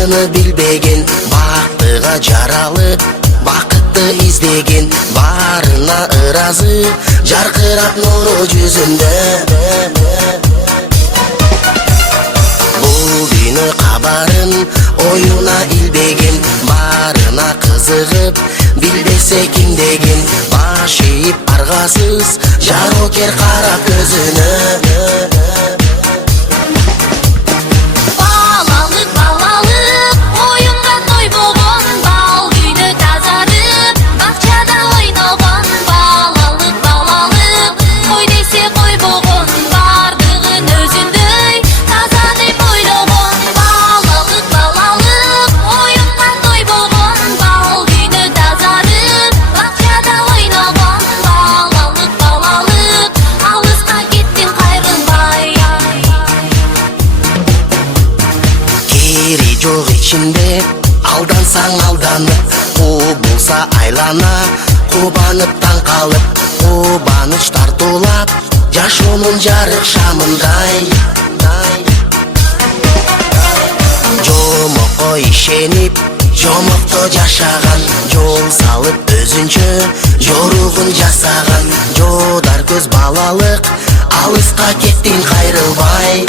Кыйыны билбеген, бактыга жаралып, бакытты издеген, барына ыразы, жаркырап нуру жүзүндө. Бул дүйнө кабарын оюна илбеген, барына кызыгып, билбесе ким деген, баш ийип аргасыз, жарокер карап көзүнө. Жок ичинде алдансаң алданып, болса айлана, кубанып таң калып, кубаныч тартуулап, жашоонун жарык шамындай. Жомокко ишенип, жомокто жашаган, жол салып өзүнчө жоругун жасаган, жодар көз балалык, алыска кеттиң кайрылбай.